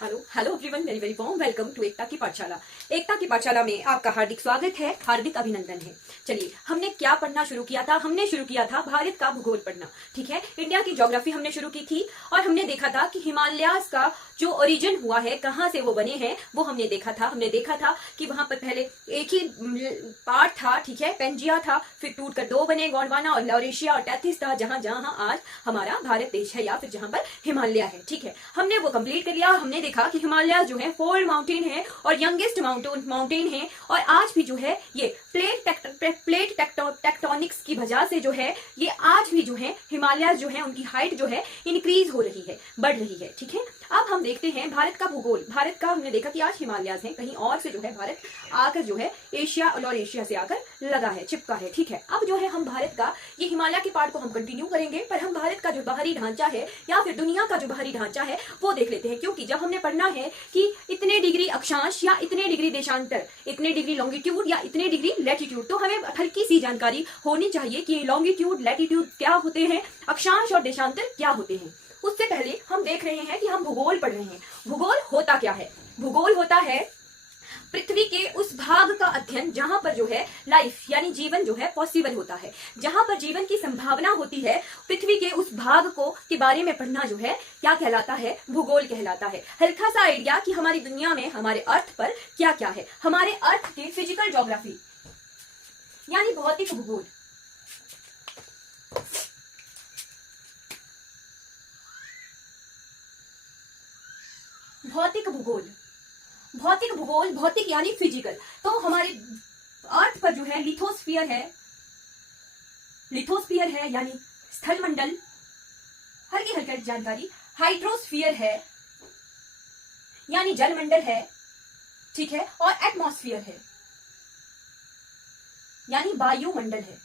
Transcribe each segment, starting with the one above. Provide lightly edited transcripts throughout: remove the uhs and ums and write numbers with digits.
Hello hello everyone, very very warm welcome to Ekta की पाठशाला। एकता की पाठशाला में आपका हार्दिक स्वागत है, हार्दिक अभिनंदन है। चलिए, हमने क्या पढ़ना शुरू किया था? हमने शुरू किया था भारत का भूगोल पढ़ना। ठीक है, इंडिया की ज्योग्राफी हमने शुरू की थी और हमने देखा था कि हिमालयाज का जो ओरिजिन हुआ है, कहाँ से वो बने हैं, वो हमने देखा था। हमने देखा था कि वहां पर पहले एक ही पार्ट था, ठीक है, पेंजिया था, फिर टूट कर दो बने, गोंडवाना और लॉरेशिया और टैथिस था, जहां जहां आज हमारा भारत देश है या फिर जहां पर हिमालय है। ठीक है, हमने वो कंप्लीट कर लिया। हमने देखा कि हिमालय जो है फोल्ड माउंटेन है और यंगेस्ट माउंटेन है, और आज भी जो है ये प्लेट टेक्टोनिक्स की वजह से जो है ये आज भी जो है हिमालय जो है उनकी हाइट जो है इंक्रीज हो रही है, बढ़ रही है। ठीक है, अब हम देखते हैं भारत का भूगोल। भारत का हमने देखा कि आज हिमालयाज हैं, कहीं और से जो है भारत आकर जो है एशिया और एशिया से आकर लगा है, चिपका है। ठीक है, अब जो है हम भारत का ये हिमालय के पार्ट को हम कंटिन्यू करेंगे, पर हम भारत का जो बाहरी ढांचा है या फिर दुनिया का जो बाहरी ढांचा है वो देख लेते हैं। क्योंकि जब हमने पढ़ना है कि इतने डिग्री अक्षांश या इतने डिग्री देशांतर, इतने डिग्री लॉन्गिट्यूड या इतने डिग्री लैटिट्यूड, तो हमें हल्की सी जानकारी होनी चाहिए कि लॉन्गिट्यूड लैटिट्यूड क्या होते हैं, अक्षांश और देशांतर क्या होते हैं। उससे पहले हम देख रहे हैं कि हम भूगोल पढ़ रहे हैं। भूगोल होता क्या है? भूगोल होता है पृथ्वी के उस भाग का अध्ययन जहां पर जो है लाइफ यानी जीवन जो है पॉसिबल होता है, जहां पर जीवन की संभावना होती है। पृथ्वी के उस भाग को के बारे में पढ़ना जो है क्या कहलाता है? भूगोल कहलाता है। हल्का सा आइडिया कि हमारी दुनिया में हमारे अर्थ पर क्या क्या है, हमारे अर्थ के फिजिकल ज्योग्राफी यानी भौतिक भूगोल। भौतिक भूगोल, भौतिक भूगोल, भौतिक यानी फिजिकल। तो हमारे अर्थ पर जो है लिथोस्फीयर है, लिथोस्फीयर है यानी स्थल मंडल, हल्की हल्की जानकारी। हाइड्रोस्फीयर है यानी जल मंडल है, ठीक है, और एटमॉस्फेयर है यानी वायुमंडल है।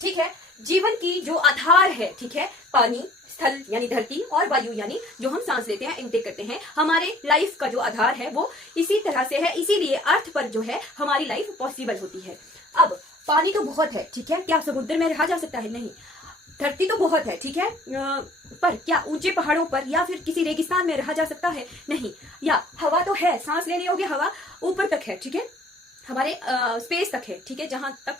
ठीक है, जीवन की जो आधार है, ठीक है, पानी, स्थल यानी धरती और वायु यानी जो हम सांस लेते हैं, इनटेक करते हैं, हमारे लाइफ का जो आधार है वो इसी तरह से है। इसीलिए अर्थ पर जो है हमारी लाइफ पॉसिबल होती है। अब पानी तो बहुत है, ठीक है, क्या समुद्र में रहा जा सकता है? नहीं। धरती तो बहुत है, ठीक है, पर क्या ऊंचे पहाड़ों पर या फिर किसी रेगिस्तान में रहा जा सकता है? नहीं। या हवा तो है, सांस लेने योग्य हवा ऊपर तक है, ठीक है, हमारे स्पेस तक है, ठीक है, जहां तक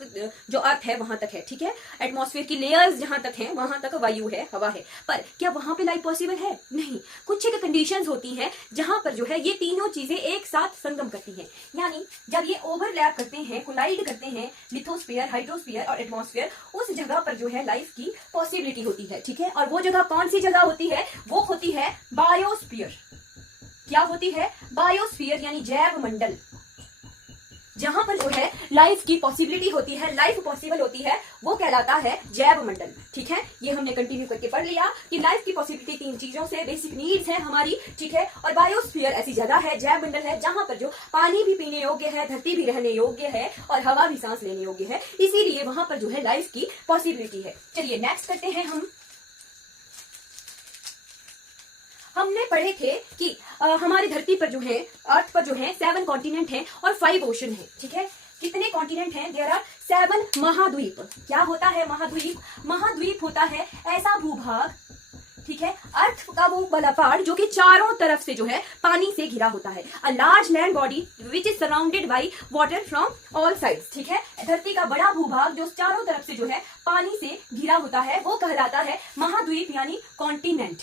जो अर्थ है वहां तक है, ठीक है, एटमॉस्फेयर की लेयर्स जहां तक हैं वहां तक वायु है, हवा है, पर क्या वहां पे लाइफ पॉसिबल है? नहीं। कुछ एक कंडीशंस होती हैं जहां पर जो है ये तीनों चीजें एक साथ संगम करती हैं, यानी जब ये ओवरलैप करते हैं, कोलाइड करते हैं, लिथोस्फीयर, हाइड्रोस्फीयर और एटमॉस्फेयर, उस जगह पर जो है लाइफ की पॉसिबिलिटी होती है। ठीक है, और वो जगह कौन सी जगह होती है? वो होती है बायोस्फीयर। क्या होती है? बायोस्फीयर यानी जैव मंडल, जहां पर जो है लाइफ की पॉसिबिलिटी होती है, लाइफ पॉसिबल होती है, वो कहलाता है जैव मंडल। ठीक है, ये हमने कंटिन्यू करके पढ़ लिया कि लाइफ की पॉसिबिलिटी तीन चीजों से, बेसिक नीड्स है हमारी, ठीक है, और बायोस्फीयर ऐसी जगह है, जैव मंडल है, जहां पर जो पानी भी पीने योग्य है, धरती भी रहने योग्य है और हवा भी सांस लेने योग्य है, इसीलिए वहां पर जो है लाइफ की पॉसिबिलिटी है। चलिए नेक्स्ट करते हैं। हमने पढ़े थे कि हमारी धरती पर जो है, अर्थ पर जो है 7 कॉन्टिनेंट हैं और 5 ओशन हैं। ठीक है, कितने कॉन्टिनेंट हैं? देयर आर 7 महाद्वीप। क्या होता है महाद्वीप? महाद्वीप होता है ऐसा भूभाग, ठीक है, अर्थ का वो वाला पार्ट जो कि चारों तरफ से जो है पानी से घिरा होता है। A large land body which is surrounded by water from all sides. ठीक है, धरती का बड़ा भूभाग जो चारों तरफ से जो है पानी से घिरा होता है, वो कहलाता है महाद्वीप यानी कॉन्टिनेंट।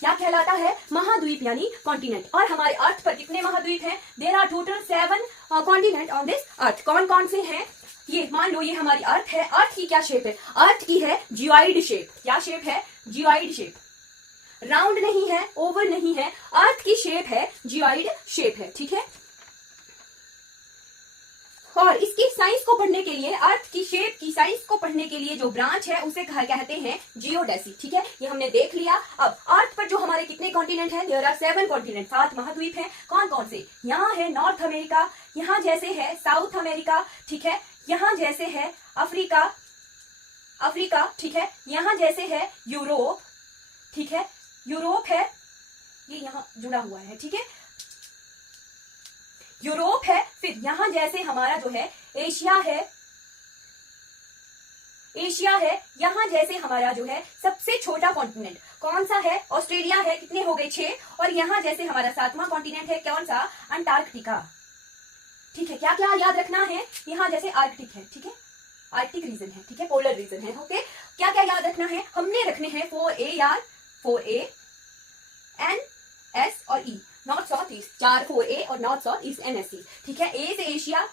क्या कहलाता है? महाद्वीप यानी कॉन्टिनेंट। और हमारे अर्थ पर कितने महाद्वीप हैं? There are total 7 continent on this earth. कौन कौन से हैं? ये मान लो ये हमारी अर्थ है। अर्थ की क्या शेप है? अर्थ की है जियोइड शेप। क्या शेप है? Geoid shape. राउंड नहीं है, ओवल नहीं है, अर्थ की शेप है जियोइड शेप है। ठीक है, और इसकी साइंस को पढ़ने के लिए, अर्थ की शेप की साइंस को पढ़ने के लिए जो ब्रांच है उसे कहते हैं जियोडेसी। ठीक है, ये हमने देख लिया। अब अर्थ पर जो हमारे कितने कॉन्टिनेंट हैं? देयर आर 7 कॉन्टिनेंट, 7 महाद्वीप हैं। कौन कौन से? यहाँ है नॉर्थ अमेरिका, यहाँ जैसे है साउथ अमेरिका, ठीक है, यहाँ जैसे है अफ्रीका, ठीक है, यहाँ जैसे है यूरोप, ठीक है, यूरोप है, ये यहाँ जुड़ा हुआ है, ठीक है, यूरोप है। फिर यहां जैसे हमारा जो है एशिया है, एशिया है, यहाँ जैसे हमारा जो है सबसे छोटा कॉन्टिनेंट कौन सा है, ऑस्ट्रेलिया है, कितने हो गए 6, और यहाँ जैसे हमारा 7वां कॉन्टिनेंट है कौन सा, अंटार्कटिका। ठीक है, क्या क्या याद रखना है, यहाँ जैसे आर्कटिक है, ठीक है, आर्कटिक रीजन है, ठीक है, पोलर रीजन है, ओके। क्या क्या याद रखना है, हमने रखने हैं 4A यार, 4A, N, S और E, north south east, 4 4A और नॉर्थ साउथ ईस्ट NSE, ठीक है। ए से एशिया,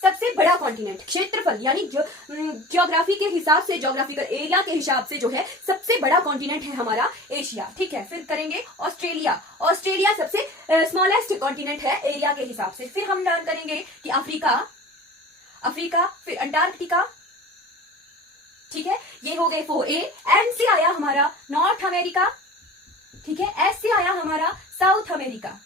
सबसे बड़ा कॉन्टिनेंट, क्षेत्रफल यानी ज्योग्राफी के हिसाब से, ज्योग्राफिकल एरिया के हिसाब से जो है सबसे बड़ा कॉन्टिनेंट है हमारा एशिया, ठीक है। फिर करेंगे ऑस्ट्रेलिया, ऑस्ट्रेलिया सबसे स्मॉलेस्ट कॉन्टिनेंट है एरिया के हिसाब से। फिर हम लर्न करेंगे कि अफ्रीका, अफ्रीका, फिर अंटार्कटिका, ठीक है, ये हो गए 4A। एन से आया हमारा नॉर्थ अमेरिका, ठीक है, एस से आया हमारा साउथ अमेरिका,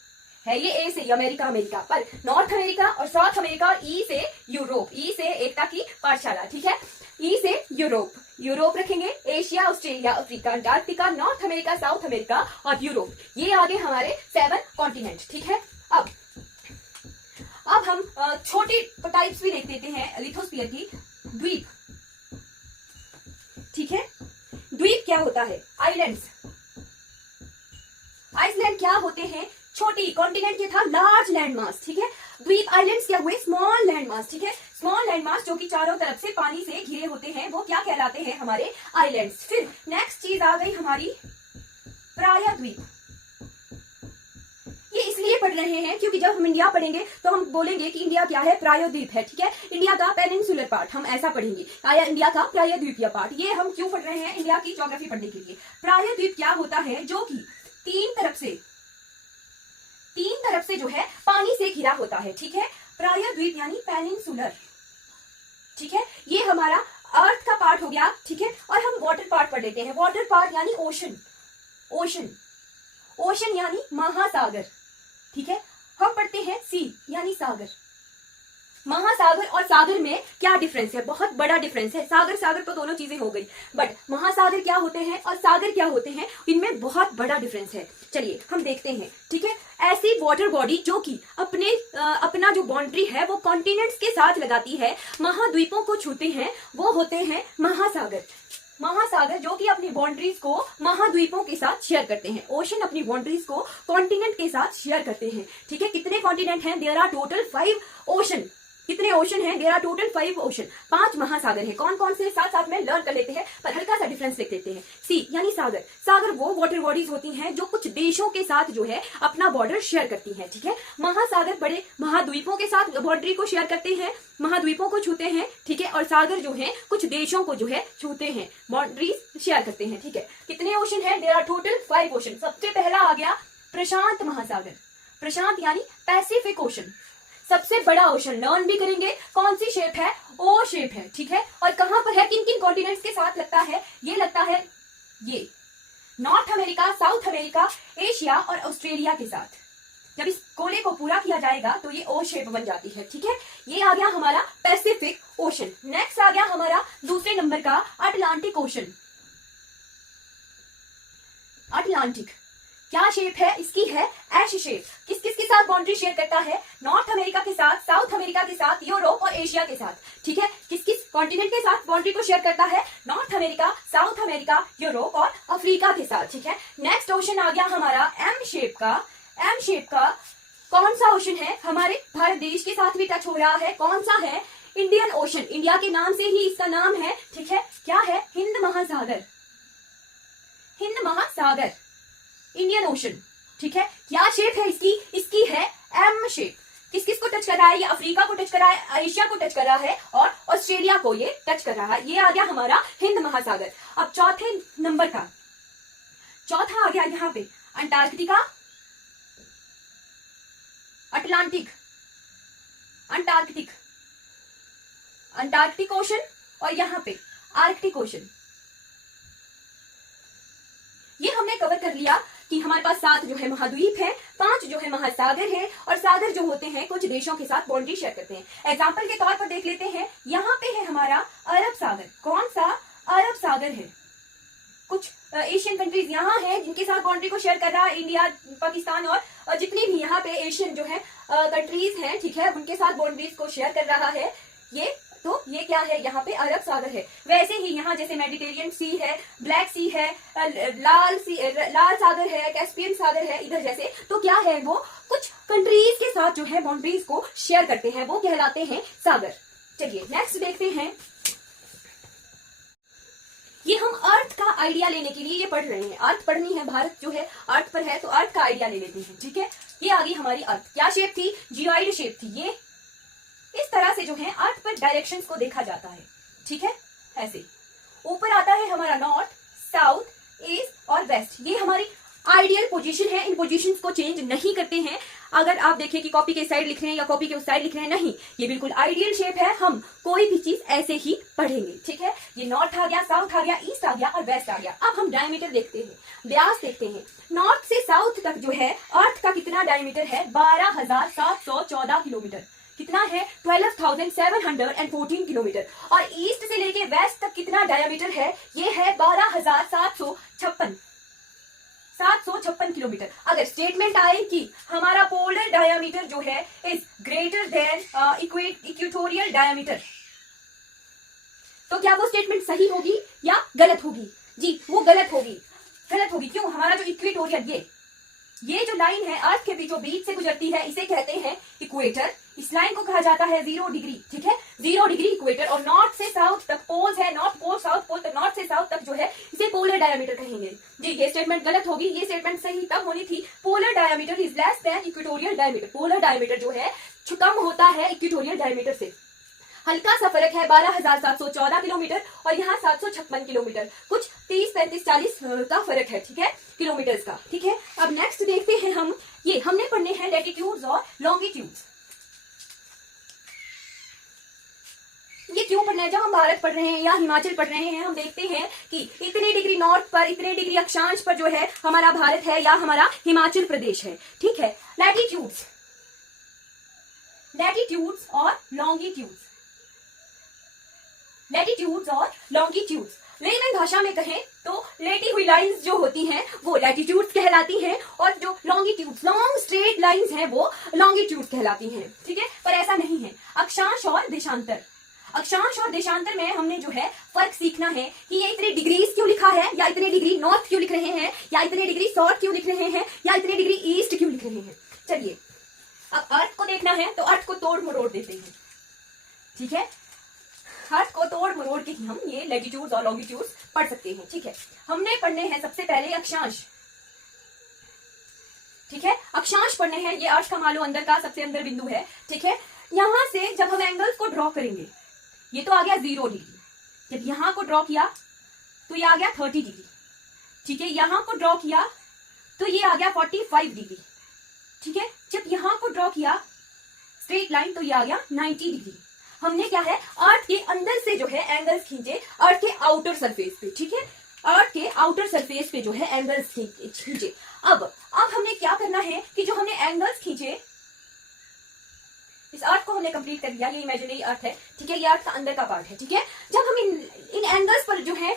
है ये ए से अमेरिका, अमेरिका पर नॉर्थ अमेरिका और साउथ अमेरिका, और ई से यूरोप, ई से एकता की पाठशाला, ठीक है, ई से यूरोप, यूरोप रखेंगे, Asia, Australia, Africa, Antarctica, north America, south America और यूरोप, ये आगे हमारे 7 कॉन्टिनेंट, ठीक है। अब हम छोटी टाइप्स भी देख देते हैं लिथोस्फीयर की, द्वीप, ठीक है, द्वीप क्या होता है, आइलैंड्स, आइसलैंड क्या होते हैं, छोटी, कॉन्टिनेंट ये था लार्ज लैंड मास, ठीक है, द्वीप आइलैंड्स क्या हुए, स्मॉल लैंड मास, ठीक है, स्मॉल लैंड मास जो कि चारों तरफ से पानी से घिरे होते हैं वो क्या कहलाते हैं, हमारे आइलैंड्स। फिर नेक्स्ट चीज आ गई हमारी प्रायद्वीप, ये इसलिए पढ़ रहे हैं क्योंकि जब हम इंडिया पढ़ेंगे तो हम बोलेंगे कि इंडिया क्या है, प्रायद्वीप है, ठीक है, इंडिया का पेनिनसुलर पार्ट, हम ऐसा पढ़ेंगे, आया इंडिया का प्रायद्वीपीय पार्ट, ये हम क्यों पढ़ रहे हैं, इंडिया की ज्योग्राफी पढ़ने के लिए। प्रायद्वीप क्या होता है, जो कि तीन तरफ से जो है पानी से घिरा होता है, ठीक है, प्रायद्वीप यानी पेनिनसुलर, ठीक है, ये हमारा अर्थ का पार्ट हो गया, ठीक है। और हम वाटर पार्ट पढ़ लेते हैं, वाटर पार्ट यानी ओशन, ओशन, ओशन यानी महासागर, ठीक है, हम पढ़ते हैं सी यानी सागर, महासागर और सागर में क्या डिफरेंस है, बहुत बड़ा डिफरेंस है, सागर सागर तो दोनों चीजें हो गई, बट महासागर क्या होते हैं और सागर क्या होते हैं, इनमें बहुत बड़ा डिफरेंस है। चलिए हम देखते हैं, ठीक है, ऐसी वाटर बॉडी जो कि अपना जो बाउंड्री है वो कॉन्टिनेंट्स के साथ लगाती है, महाद्वीपों को छूते हैं, वो होते हैं महासागर, महासागर जो कि अपनी बाउंड्रीज को महाद्वीपों के साथ शेयर करते हैं, ओशन अपनी बाउंड्रीज को कॉन्टिनेंट के साथ शेयर करते हैं, ठीक है। कितने कॉन्टिनेंट हैं, देयर आर टोटल 5 ओशन, कितने ओशन हैं, देयर आर टोटल 5 ओशन, 5 महासागर हैं, कौन कौन से साथ साथ में लर्न कर लेते हैं, पर हल्का सा डिफरेंस देख लेते हैं। सी यानी सागर, सागर वो वाटर बॉडीज होती हैं जो कुछ देशों के साथ जो है अपना बॉर्डर शेयर करती हैं, ठीक है। महासागर बड़े महाद्वीपों के साथ बाउंड्री को शेयर करते हैं, महाद्वीपों को छूते हैं, ठीक है, और सागर जो है कुछ देशों को जो है छूते हैं, बाउंड्रीज शेयर करते हैं, ठीक है। कितने ओशन है, देयर आर टोटल 5 ओशन। सबसे पहला आ गया प्रशांत महासागर, प्रशांत यानी पैसिफिक ओशन, सबसे बड़ा ओशन, लर्न भी करेंगे कौन सी शेप है, ओ शेप है, ठीक है, और कहां पर है, किन किन कॉन्टिनेंट्स के साथ लगता है, ये लगता है ये north America, south America, Asia और ऑस्ट्रेलिया के साथ। जब इस गोले को पूरा किया जाएगा तो ये ओ शेप बन जाती है, ठीक है। ये आ गया हमारा पैसिफिक ओशन। नेक्स्ट आ गया हमारा दूसरे नंबर का अटलांटिक ओशन, अटलांटिक क्या शेप है इसकी, है एश शेप। किस किस के साथ बाउंड्री शेयर करता है, नॉर्थ अमेरिका के साथ, साउथ अमेरिका के साथ, यूरोप और एशिया के साथ, ठीक है। किस किस कॉन्टिनेंट के साथ बाउंड्री को शेयर करता है, north America, south America, Europe और अफ्रीका के साथ, ठीक है। नेक्स्ट ओशन आ गया हमारा एम शेप का, एम शेप का कौन सा ओशन है, हमारे भारत देश के साथ भी टच हो रहा है, कौन सा है, इंडियन ओशन, इंडिया के नाम से ही इसका नाम है, ठीक है। क्या है, हिंद महासागर, हिंद महासागर, इंडियन ओशन, ठीक है। क्या शेप है इसकी, इसकी है एम शेप। किस किस को टच कर रहा है, ये अफ्रीका को टच कर रहा है, एशिया को टच कर रहा है और ऑस्ट्रेलिया को ये टच कर रहा है। ये आ गया हमारा हिंद महासागर। अब चौथे नंबर का चौथा आ गया यहाँ पे Antarctica, Atlantic, Antarctic, Antarctic ocean और यहाँ पे आर्कटिक ओशन। ये हमने कवर कर लिया कि हमारे पास 7 जो है महाद्वीप है, 5 जो है महासागर है, और सागर जो होते हैं कुछ देशों के साथ बाउंड्री शेयर करते हैं। एग्जाम्पल के तौर पर देख लेते हैं, यहाँ पे है हमारा अरब सागर, कौन सा, अरब सागर है। कुछ एशियन कंट्रीज यहाँ है जिनके साथ बाउंड्री को शेयर कर रहा है इंडिया, पाकिस्तान और जितनी भी यहाँ पे एशियन जो है कंट्रीज हैं, ठीक है, उनके साथ बाउंड्रीज को शेयर कर रहा है ये तो ये क्या है, यहाँ पे अरब सागर है। वैसे ही यहाँ जैसे मेडिटेरियन सी है, ब्लैक सी है, लाल सागर है, कैस्पियन सागर है इधर जैसे, तो क्या है वो कुछ कंट्रीज के साथ जो है बाउंड्रीज को शेयर करते हैं, वो कहलाते हैं सागर। चलिए नेक्स्ट देखते हैं। ये हम अर्थ का आइडिया लेने के लिए ये पढ़ रहे हैं, अर्थ पढ़नी है, भारत जो है अर्थ पर है, तो अर्थ का आइडिया ले लेते हैं। ठीक है, ये आ गई हमारी अर्थ। क्या शेप थी, जियोइड शेप थी। ये इस तरह से जो है अर्थ पर डायरेक्शंस को देखा जाता है। ठीक है, ऐसे ऊपर आता है हमारा नॉर्थ, साउथ, ईस्ट और वेस्ट। ये हमारी आइडियल पोजीशन है, इन पोजीशंस को चेंज नहीं करते हैं। अगर आप देखें कि कॉपी के साइड लिख रहे हैं या कॉपी के उस साइड लिख रहे हैं, नहीं, ये बिल्कुल आइडियल शेप है। हम कोई भी चीज ऐसे ही पढ़ेंगे। ठीक है, ये नॉर्थ आ गया, साउथ आ गया, ईस्ट आ गया और वेस्ट आ गया। अब हम डायमीटर देखते हैं, व्यास देखते हैं। नॉर्थ से साउथ तक जो है अर्थ का कितना डायमीटर है, 12,714 किलोमीटर। कितना है, 12,714 किलोमीटर। और ईस्ट से लेके वेस्ट तक कितना डायमीटर है, ये है 12,756 किलोमीटर। अगर स्टेटमेंट आए कि हमारा पोलर डायमीटर जो है is greater than equatorial diameter, तो क्या वो स्टेटमेंट सही होगी या गलत होगी? जी, वो गलत होगी। गलत होगी क्यों? हमारा जो इक्वेटोरियल, ये जो लाइन है अर्थ के बीचों बीच से गुजरती है, इसे कहते हैं इक्वेटर। इस लाइन को कहा जाता है 0 डिग्री। ठीक है, 0 डिग्री इक्वेटर। और नॉर्थ से साउथ तक पोल्स है, नॉर्थ पोल, साउथ पोल, तो नॉर्थ से साउथ तक जो है इसे पोलर डायमीटर कहेंगे। जी, ये स्टेटमेंट गलत होगी। ये स्टेटमेंट सही तब होनी थी, polar diameter is less than equatorial diameter. Polar diameter जो है कम होता है इक्वेटोरियल डायमीटर से। हल्का सा फर्क है, 12,714 किलोमीटर और यहाँ 756 किलोमीटर, कुछ 30, 35, 40 का फर्क है। ठीक है, किलोमीटर्स का। ठीक है, अब नेक्स्ट देखते हैं हम। ये हमने पढ़ने हैं लैटिट्यूड्स और लॉन्गिट्यूड्स। ये क्यों पढ़ना है? जब हम भारत पढ़ रहे हैं या हिमाचल पढ़ रहे हैं, हम देखते हैं कि इतने डिग्री नॉर्थ पर, इतने डिग्री अक्षांश पर जो है हमारा भारत है या हमारा हिमाचल प्रदेश है। ठीक है, लैटिट्यूड्स और लॉन्गिट्यूड्स। लैटिट्यूड्स और लॉन्गिट्यूड्स, लेमन भाषा में कहें तो लेटी हुई लाइंस जो होती हैं वो लैटिट्यूड्स कहलाती हैं, और जो लॉन्गिट्यूड्स, लॉन्ग स्ट्रेट लाइंस हैं, वो लॉन्गिट्यूड्स कहलाती हैं। ठीक है, पर ऐसा नहीं है। अक्षांश और देशांतर, अक्षांश और देशांतर में हमने जो है फर्क सीखना है कि ये इतने डिग्रीज क्यों लिखा है, या इतने डिग्री नॉर्थ क्यों लिख रहे हैं, या इतने डिग्री साउथ क्यों लिख रहे हैं, या इतने डिग्री ईस्ट क्यों लिख रहे हैं। चलिए, अब अर्थ को देखना है तो अर्थ को तोड़ मरोड़ देते हैं। ठीक है, अर्थ को तोड़ मरोड़ के ही हम ये लैटिट्यूड्स और लॉन्गिट्यूड्स पढ़ सकते हैं। ठीक है, हमने पढ़ने हैं सबसे पहले अक्षांश। ठीक है, अक्षांश पढ़ने हैं। ये अर्थ का मान लो अंदर का सबसे अंदर बिंदु है। ठीक है, यहां से जब हम एंगल्स को ड्रॉ करेंगे, ये तो आ गया 0 डिग्री। जब यहां को ड्रॉ किया तो ये आ गया 30 डिग्री। ठीक है, यहां को ड्रॉ किया तो ये आ गया 45 डिग्री। ठीक है, जब यहां को ड्रॉ किया स्ट्रेट लाइन तो ये आ गया 90 डिग्री। हमने क्या है, अर्थ के अंदर से जो है एंगल्स खींचे, अर्थ के आउटर सरफेस पे। ठीक है, अर्थ के आउटर सरफेस पे जो है एंगल्स खींचे। अब हमने क्या करना है कि जो हमने एंगल्स खींचे, इस अर्थ को हमने कंप्लीट कर दिया। ये इमेजिनरी अर्थ है। ठीक है, ये अर्थ का अंदर का पार्ट है। ठीक है, जब हम इन एंगल्स पर जो है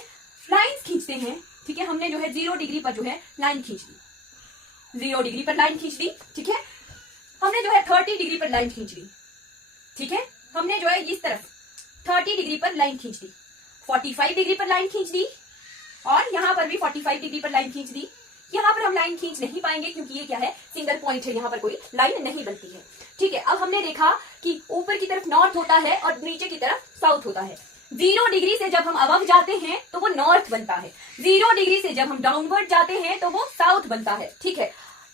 लाइंस खींचते हैं, ठीक है, हमने जो है 0 डिग्री पर जो है लाइन खींच दी, 0 डिग्री पर लाइन खींच दी। ठीक है, हमने जो है 30 डिग्री पर लाइन खींच दी। ठीक है, हमने जो है इस तरफ 30 डिग्री पर लाइन खींच दी, 45 डिग्री पर लाइन खींच दी, और यहां पर भी 45 डिग्री पर लाइन खींच दी। यहां पर हम लाइन खींच नहीं पाएंगे क्योंकि ये क्या है, सिंगल पॉइंट है, यहां पर कोई लाइन नहीं बनती है। ठीक है, अब हमने देखा कि ऊपर की तरफ नॉर्थ होता है और नीचे की तरफ साउथ होता है। 0 डिग्री से जब हम अबव जाते हैं तो वो नॉर्थ बनता है, 0 डिग्री से जब हम डाउनवर्ड जाते हैं तो वो साउथ बनता है। ठीक है,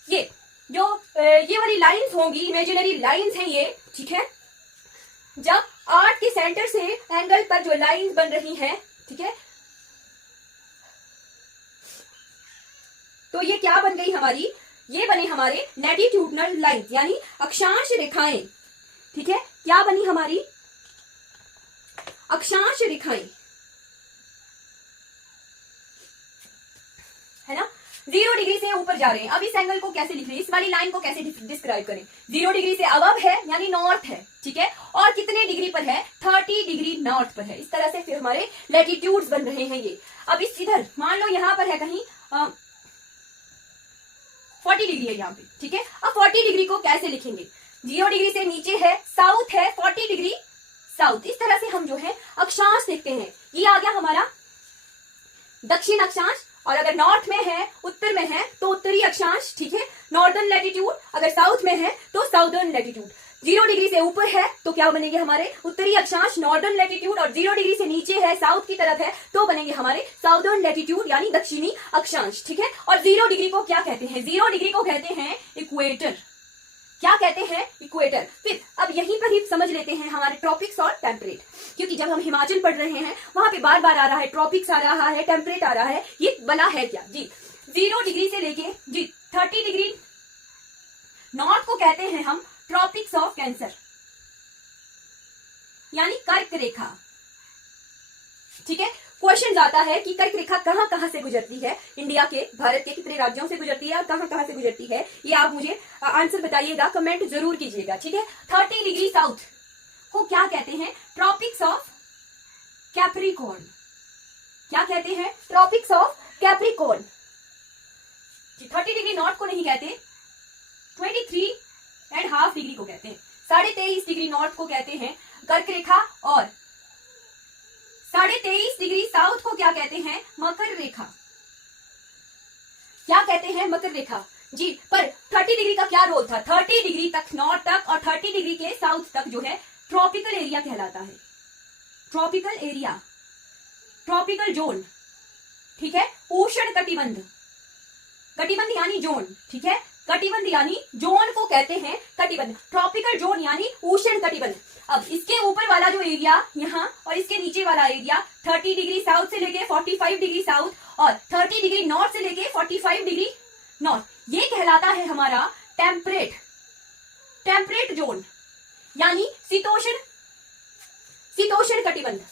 ये वाली लाइंस होंगी, इमेजिनरी लाइंस हैं ये। ठीक है, जब अर्थ के सेंटर से एंगल पर जो लाइंस बन रही हैं, ठीक है, तो ये क्या बन गई हमारी, ये बने हमारे लैटिट्यूडनल लाइंस, यानी अक्षांश रेखाएं। ठीक है, क्या बनी हमारी, अक्षांश रेखाएं, है ना। 0 डिग्री से ऊपर जा रहे हैं। अब इस एंगल को कैसे लिख रहे हैं, इस वाली लाइन को कैसे डिस्क्राइब करें। 0 डिग्री से अबव है यानी नॉर्थ है। ठीक है, और कितने डिग्री पर है, 30 डिग्री नॉर्थ पर है। इस तरह से फिर हमारे लैटिट्यूड्स बन रहे हैं ये। अब इस इधर मान लो यहां पर है कहीं 40 डिग्री है यहाँ पे। ठीक है, अब 40 डिग्री को कैसे लिखेंगे, 0 डिग्री से नीचे है साउथ है, 40 डिग्री साउथ। इस तरह से हम जो है अक्षांश देखते हैं। ये आ गया हमारा दक्षिण अक्षांश, और अगर नॉर्थ में है, उत्तर में है, तो उत्तरी अक्षांश, ठीक है, नॉर्दर्न लैटिट्यूड। अगर साउथ में है तो साउदर्न लैटिट्यूड। 0 डिग्री से ऊपर है तो क्या बनेंगे हमारे उत्तरी अक्षांश, नॉर्दर्न लैटिट्यूड, और 0 डिग्री से नीचे है, साउथ की तरफ है, तो बनेंगे हमारे साउदर्न लैटिट्यूड यानी दक्षिणी अक्षांश, ठीक है। और 0 डिग्री को क्या कहते हैं? 0 डिग्री को कहते हैं इक्वेटर। क्या कहते हैं? इक्वेटर। फिर अब यहीं पर ही समझ लेते हैं हमारे ट्रॉपिक्स और टेम्परेट, क्योंकि जब हम हिमाचल पढ़ रहे हैं वहां पे बार बार आ रहा है ट्रॉपिक्स आ रहा है, टेम्परेट आ रहा है, ये बना है क्या जी? 0 डिग्री से लेके जी 30 डिग्री नॉर्थ को कहते हैं हम ट्रॉपिक्स ऑफ कैंसर यानी कर्क रेखा, ठीक है। क्वेश्चन आता है कि कर्क रेखा कहां कहां से गुजरती है, इंडिया के, भारत के कितने राज्यों से गुजरती है और कहां कहां से गुजरती है, ये आप मुझे आंसर बताइएगा, कमेंट जरूर कीजिएगा, ठीक है। 30 डिग्री साउथ को क्या कहते हैं? Tropics of Capricorn. क्या कहते हैं? Tropics of Capricorn. 30 degree north को नहीं कहते, 23.5 डिग्री को कहते हैं। 23.5 डिग्री नॉर्थ को कहते हैं कर्क रेखा, और 23.5 डिग्री साउथ को क्या कहते हैं? मकर रेखा। क्या कहते हैं? मकर रेखा जी। पर 30 डिग्री का क्या रोल था? 30 डिग्री तक नॉर्थ तक और 30 डिग्री के साउथ तक जो है ट्रॉपिकल एरिया कहलाता है। ट्रॉपिकल एरिया, ट्रॉपिकल जोन, ठीक है। उष्ण कटिबंध, कटिबंध यानी जोन, ठीक है। कटिबंध यानी जोन को कहते हैं कटिबंध। ट्रॉपिकल जोन यानी उष्ण कटिबंध। अब इसके ऊपर वाला जो एरिया यहाँ और इसके नीचे वाला एरिया 30 डिग्री साउथ से लेके 45 डिग्री साउथ और 30 डिग्री नॉर्थ से लेके 45 डिग्री नॉर्थ, ये कहलाता है हमारा टेम्परेट, टेम्परेट जोन यानी शीतोष्ण, शीतोष्ण कटिबंध।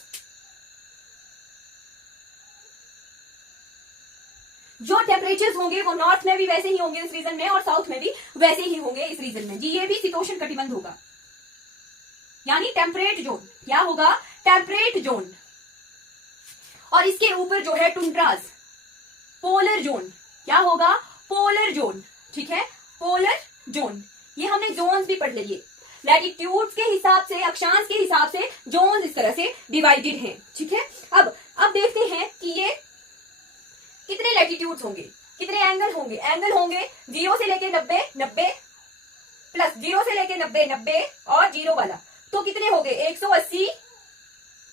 जो टेम्परेचर्स होंगे वो नॉर्थ में भी वैसे ही होंगे इस रीजन में, और साउथ में भी वैसे ही होंगे इस रीजन में जी। ये भी शीतोष्ण कटिबंध होगा यानी टेम्परेट जोन। क्या होगा? Temperate zone. और इसके ऊपर जो है टुंड्रास, पोलर जोन। क्या होगा? पोलर जोन, ठीक है, पोलर जोन। ये हमने जोन्स भी पढ़ लिए। लैटिट्यूड्स के हिसाब से, अक्षांश के हिसाब से जोन्स इस तरह से डिवाइडेड हैं, ठीक है। अब देखते हैं कि ये कितने लैटिट्यूड्स होंगे, कितने एंगल होंगे। एंगल होंगे 0 से लेके 90, 90 प्लस 0 से लेके 90, 90 और 0 वाला, तो कितने हो गए? 180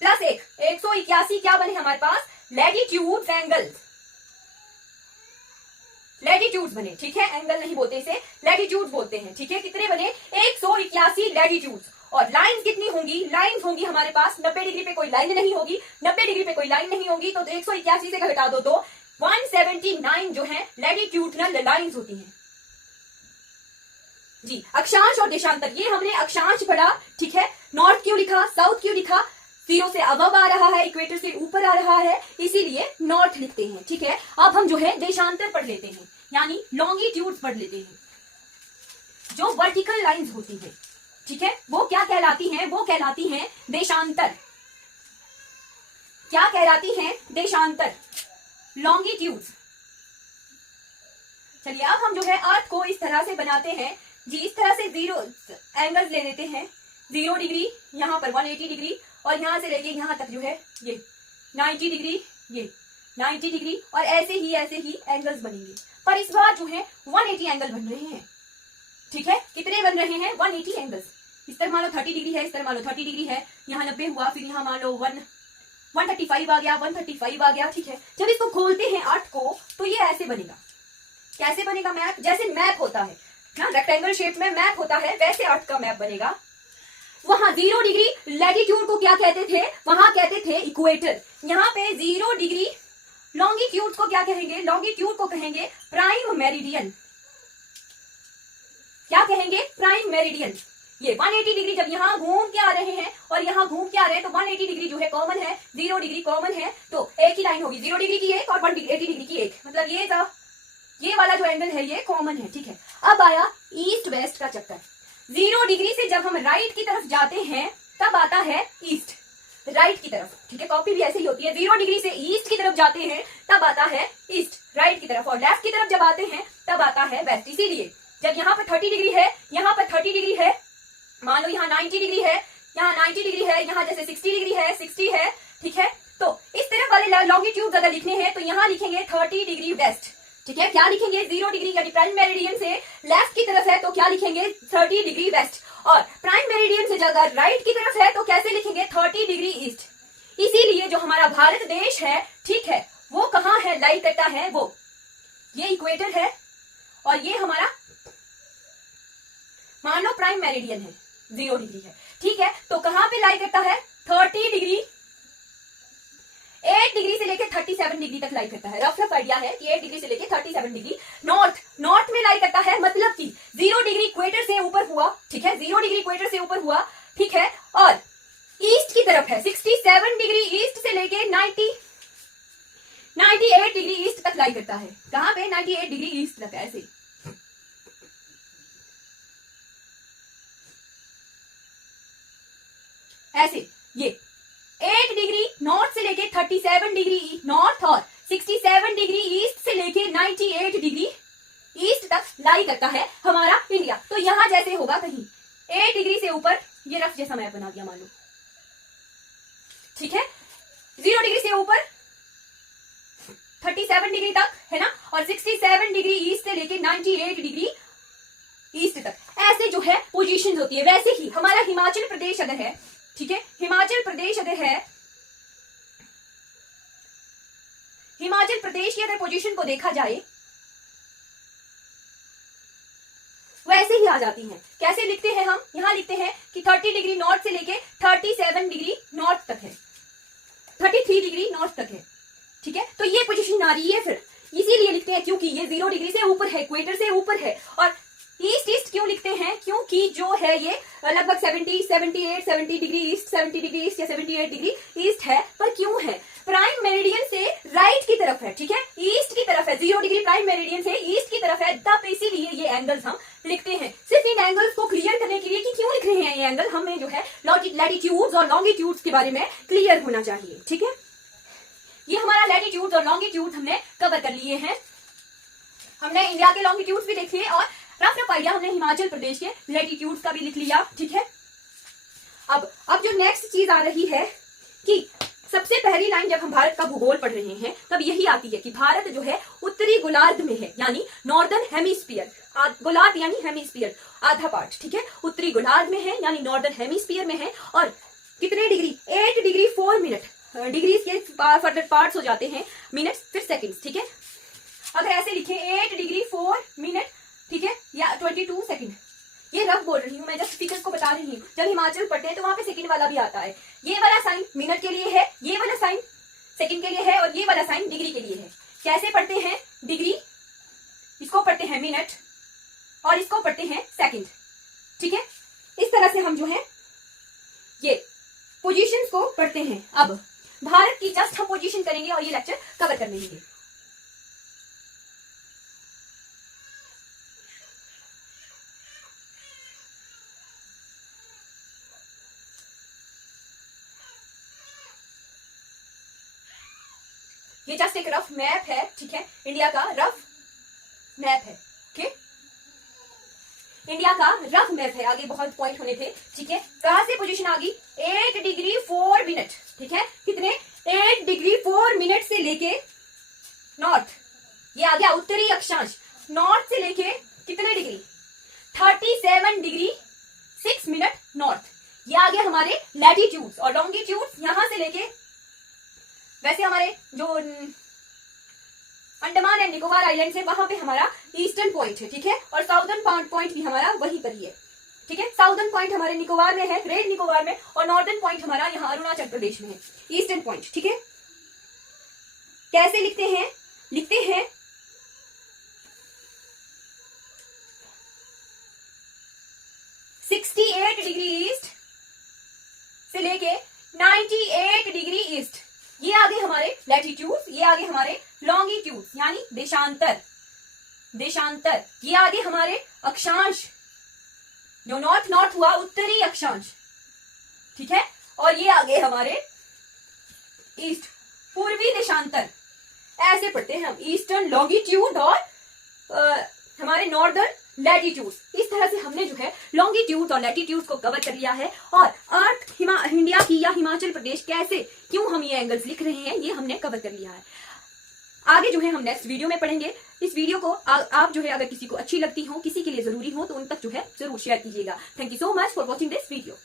प्लस 1, 181 क्या बने हमारे पास? लैटिट्यूड्स, एंगल्स, लैटिट्यूड्स बने, ठीक है। एंगल नहीं बोलते इसे, लैटिट्यूड्स बोलते हैं, ठीक है। कितने बने? 181 लैटिट्यूड्स। और लाइंस कितनी होंगी? लाइंस होंगी हमारे पास 90 डिग्री पे कोई लाइन नहीं होगी, 90 डिग्री पे कोई लाइन नहीं होगी, तो 181 से घटा दो तो 179 जो है लैटिट्यूडनल लाइंस होती हैं जी। अक्षांश और देशांतर, ये हमने अक्षांश पढ़ा, ठीक है। नॉर्थ क्यों लिखा, साउथ क्यों लिखा? 0 से अबव आ रहा है, इक्वेटर से ऊपर आ रहा है, इसीलिए नॉर्थ लिखते हैं, ठीक है। अब हम जो है देशांतर पढ़ लेते हैं, यानी लॉन्गिट्यूड पढ़ लेते हैं। जो वर्टिकल लाइंस होती हैं, ठीक है, वो क्या कहलाती हैं? वो कहलाती हैं देशांतर। क्या कहलाती हैं? देशांतर, लॉन्गिट्यूड्स। चलिए अब हम जो है अर्थ को इस तरह से बनाते हैं जी। इस तरह से 0 एंगल्स ले लेते हैं, 0 डिग्री, यहाँ पर 180 डिग्री, और यहां से लेके यहां तक जो है ये 90 डिग्री, ये 90 डिग्री, और ऐसे ही एंगल्स बनेंगे। पर इस बार जो है 180 एंगल बन रहे हैं, ठीक है। कितने बन रहे हैं? 180 एंगल्स। इस तरह मान लो 30 डिग्री है, इस तरह मान लो 30 डिग्री है, यहाँ 90 हुआ, फिर यहाँ मान लो 135 आ गया, 135 आ गया, ठीक है। जब इसको खोलते हैं अर्थ को तो ये ऐसे बनेगा। कैसे बनेगा? मैप, जैसे मैप होता है ना, रेक्टेंगल शेप में मैप होता है, वैसे अर्थ का मैप बनेगा। वहां 0 डिग्री लैटिट्यूड को क्या कहते थे? वहां कहते थे इक्वेटर। यहाँ पे 0 डिग्री लॉन्गिट्यूड को क्या कहेंगे? लॉन्गिट्यूड को कहेंगे प्राइम मेरिडियन। क्या कहेंगे? Prime meridian. ये 180 डिग्री जब यहाँ घूम के आ रहे हैं और यहाँ घूम के आ रहे हैं, तो 180 डिग्री जो है कॉमन है, 0 डिग्री कॉमन है, तो एक ही लाइन होगी, 0 डिग्री की एक और 180 डिग्री की एक, मतलब ये वाला जो एंगल है ये कॉमन है, ठीक है। अब आया ईस्ट वेस्ट का चक्कर। 0 डिग्री से जब हम राइट की तरफ जाते हैं तब आता है ईस्ट, राइट की तरफ, ठीक है। कॉपी भी ऐसे ही होती है, 0 डिग्री से ईस्ट की तरफ जाते हैं तब आता है ईस्ट, राइट की तरफ, और लेफ्ट की तरफ जब आते हैं तब आता है वेस्ट। इसीलिए जब यहाँ पर 30 डिग्री है, यहाँ पर 30 डिग्री है, मान लो यहाँ 90 डिग्री है, यहाँ 90 डिग्री है, यहाँ जैसे 60 डिग्री है, 60 है, ठीक है। तो इस तरफ वाले लॉन्गिट्यूड अगर लिखने हैं तो यहाँ लिखेंगे 30 डिग्री वेस्ट, ठीक है। क्या लिखेंगे, 0 डिग्री यानी प्राइम मेरिडियन से लेफ्ट की तरफ है तो क्या लिखेंगे 30 डिग्री वेस्ट, और प्राइम मेरिडियन से अगर राइट की तरफ है तो कैसे लिखेंगे 30 डिग्री ईस्ट। इसीलिए जो हमारा भारत देश है, ठीक है, वो कहाँ है, लाई करता है, वो ये इक्वेटर है और ये हमारा मान लो प्राइम मेरिडियन है, 0 डिग्री है, ठीक है। तो कहां पे लाई करता है, 30 डिग्री, 8 डिग्री से लेके 37 डिग्री तक लाई करता है। रफ आइडिया है कि 8 डिग्री से लेके 37 डिग्री नॉर्थ में लाई करता है, मतलब कि 0 डिग्री इक्वेटर से ऊपर हुआ, ठीक है, 0 डिग्री इक्वेटर से ऊपर हुआ, ठीक है। और ईस्ट की तरफ है 67 डिग्री ईस्ट से लेके 98 डिग्री ईस्ट तक लाई करता है। कहां पे, 98 डिग्री ईस्ट तक, ऐसे ऐसे ये 8 डिग्री नॉर्थ से लेके 37 डिग्री नॉर्थ और 67 डिग्री ईस्ट से लेके 98 डिग्री ईस्ट तक लाई करता है हमारा इंडिया। तो यहां जैसे होगा कहीं 8 डिग्री से ऊपर, ये रफ जैसा मैप बना दिया मान लो, ठीक है, 0 डिग्री से ऊपर 37 डिग्री तक है ना, और 67 डिग्री ईस्ट से लेके 98 डिग्री ईस्ट तक, ऐसे जो है पोजीशन होती है। वैसे ही हमारा हिमाचल प्रदेश अगर है, ठीक है, हिमाचल प्रदेश अगर है, हिमाचल प्रदेश की अगर पोजीशन को देखा जाए वैसे ही आ जाती हैं। कैसे लिखते हैं हम, यहां लिखते हैं कि 30 डिग्री नॉर्थ से लेके 37 डिग्री नॉर्थ तक है, 33 डिग्री नॉर्थ तक है, ठीक है। तो ये पोजीशन आ रही है, फिर इसीलिए लिखते हैं क्योंकि ये 0 डिग्री से ऊपर है, इक्वेटर से ऊपर है। और ईस्ट क्यों लिखते हैं, क्योंकि जो है ये लगभग 70 डिग्री ईस्ट, 70 डिग्री ईस्ट या 78 डिग्री ईस्ट है। पर क्यों है, प्राइम मेरिडियन से राइट की तरफ है, ठीक है, ईस्ट की तरफ है, 0 डिग्री प्राइम मेरिडियन से ईस्ट की तरफ है, तब इसीलिए ये एंगल्स हम लिखते हैं। सिर्फ इन एंगल्स को क्लियर करने के लिए कि क्यों लिख रहे हैं ये एंगल, हमें जो है लैटिट्यूड्स और लॉन्गिट्यूड्स के बारे में क्लियर होना चाहिए, ठीक है। ये हमारा लैटिट्यूड्स और लॉन्गिट्यूड्स हमने कवर कर लिए हैं। हमने इंडिया के लॉन्गिट्यूड्स भी देख लिए और रफ आइडिया हमने हिमाचल प्रदेश के लैटिट्यूड्स का भी लिख लिया, ठीक है। अब जो नेक्स्ट चीज आ रही है कि सबसे पहली लाइन जब हम भारत का भूगोल पढ़ रहे हैं तब यही आती है कि भारत जो है उत्तरी गोलार्ध में है, यानी नॉर्दर्न हेमिस्फीयर, गोलार्ध यानी हेमिस्फीयर, आधा पार्ट, ठीक है, उत्तरी गोलार्ध में है यानी नॉर्दर्न हेमिस्फीयर में है। और कितने डिग्री, 8 डिग्री 4 मिनट, डिग्री के फर्दर पार्ट्स हो जाते हैं मिनट्स फिर सेकंड्स, ठीक है। अगर ऐसे लिखे 8 डिग्री 4 मिनट, ठीक है, या 22 सेकंड, ये रफ बोल रही हूँ मैं, जस्ट फिगर्स को बता रही हूँ। जब हिमाचल पढ़ते हैं तो वहां पे सेकंड वाला भी आता है, ये वाला साइन मिनट के लिए है, ये वाला साइन सेकंड के लिए है और ये वाला साइन डिग्री के लिए है। कैसे पढ़ते हैं, डिग्री इसको पढ़ते हैं मिनट और इसको पढ़ते हैं सेकंड, ठीक है। इस तरह से हम जो है ये पोजीशंस को पढ़ते हैं। अब भारत की जस्ट हम पोजीशन करेंगे और ये लेक्चर कवर कर लेंगे। ये जस्ट एक रफ मैप है, ठीक है, इंडिया का रफ मैप है, ठीक, इंडिया का रफ मैप है। आगे बहुत पॉइंट होने थे, ठीक है। कहां से पोजीशन आ गई, 8 डिग्री 4 मिनट, ठीक है, कितने 8 डिग्री 4 मिनट से लेके नॉर्थ, ये आ गया उत्तरी अक्षांश, नॉर्थ से लेके कितने डिग्री 37 डिग्री 6 मिनट नॉर्थ, ये आ गया हमारे लैटिट्यूड्स। और लॉन्गिट्यूड्स यहां से लेके, वैसे हमारे जो अंडमान एंड निकोबार आइलैंड है वहां पे हमारा ईस्टर्न पॉइंट है, ठीक है, और साउदर्न पॉइंट भी हमारा वहीं पर ही है, ठीक है। साउदर्न पॉइंट हमारे निकोबार में है, ग्रेट निकोबार में, और नॉर्दर्न पॉइंट हमारा यहाँ अरुणाचल प्रदेश में है, ईस्टर्न पॉइंट, ठीक है। कैसे लिखते हैं, लिखते हैं 68 डिग्री ईस्ट से लेके 98 डिग्री ईस्ट, ये आगे हमारे लैटिट्यूड, ये आगे हमारे लॉन्गिट्यूड यानी देशांतर, देशांतर, ये आगे हमारे अक्षांश, जो नॉर्थ हुआ उत्तरी अक्षांश, ठीक है, और ये आगे हमारे ईस्ट, पूर्वी देशांतर। ऐसे पढ़ते हैं हम, ईस्टर्न लॉन्गिट्यूड और हमारे नॉर्दर्न लैटिट्यूड, इस तरह से हमने जो है लॉन्गिट्यूड और लैटिट्यूड को कवर कर लिया है, और अर्थ इंडिया की या हिमाचल प्रदेश कैसे, क्यों हम ये एंगल्स लिख रहे हैं, ये हमने कवर कर लिया है। आगे जो है हम नेक्स्ट वीडियो में पढ़ेंगे। इस वीडियो को आप जो है अगर किसी को अच्छी लगती हो, किसी के लिए जरूरी हो, तो उन तक जो है जरूर शेयर कीजिएगा। Thank you so much for watching this video.